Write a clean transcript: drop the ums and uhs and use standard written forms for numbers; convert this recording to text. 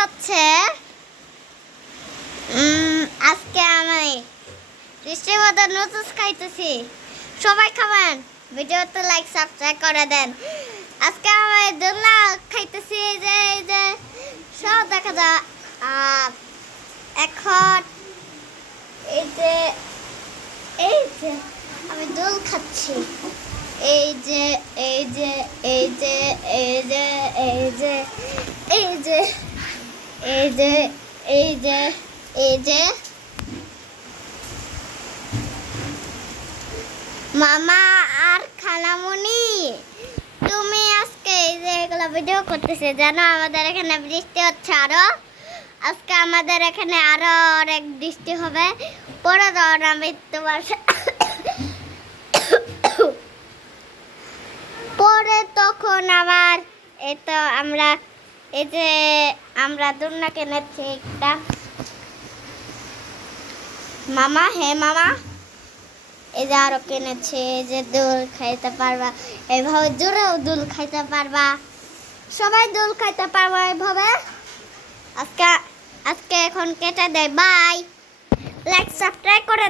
হচ্ছে আজকে আমি বৃষ্টির মধ্যে নুডলস খাইতেছি। সবাই খাবেন, ভিডিওতে লাইক সাবস্ক্রাইব করে দেন। আজকে আমি দোলনা খাইতেছি, এই যে সব দেখা যায়। আর এখন এই যে আমি দোল খাচ্ছি। এই যে এই যে এই যে এই যে এই যে এই যে এই যে এই যে এই যে মামা আর খালামণি, তুমি আজকে এই যে এগুলো ভিডিও করতেছে জানো? আমাদের এখানে বৃষ্টি হচ্ছে আরো। আজকে আমাদের এখানে আরো অনেক বৃষ্টি হবে। পরে যখন আমি তোমার পরে তখন আবার এই তো আমরা দোলনা কিনেছি একটা। মামা, হ্যাঁ মামা, এই যে আরো কিনেছে। এই যে দোল খাইতে পারবা, এইভাবে জোরেও দোল খাইতে পারবা, সবাই দোল খাইতে পারবা এইভাবে। আজকে এখন কেটে দেয়। বাই, লাইক সাবস্ক্রাইব করে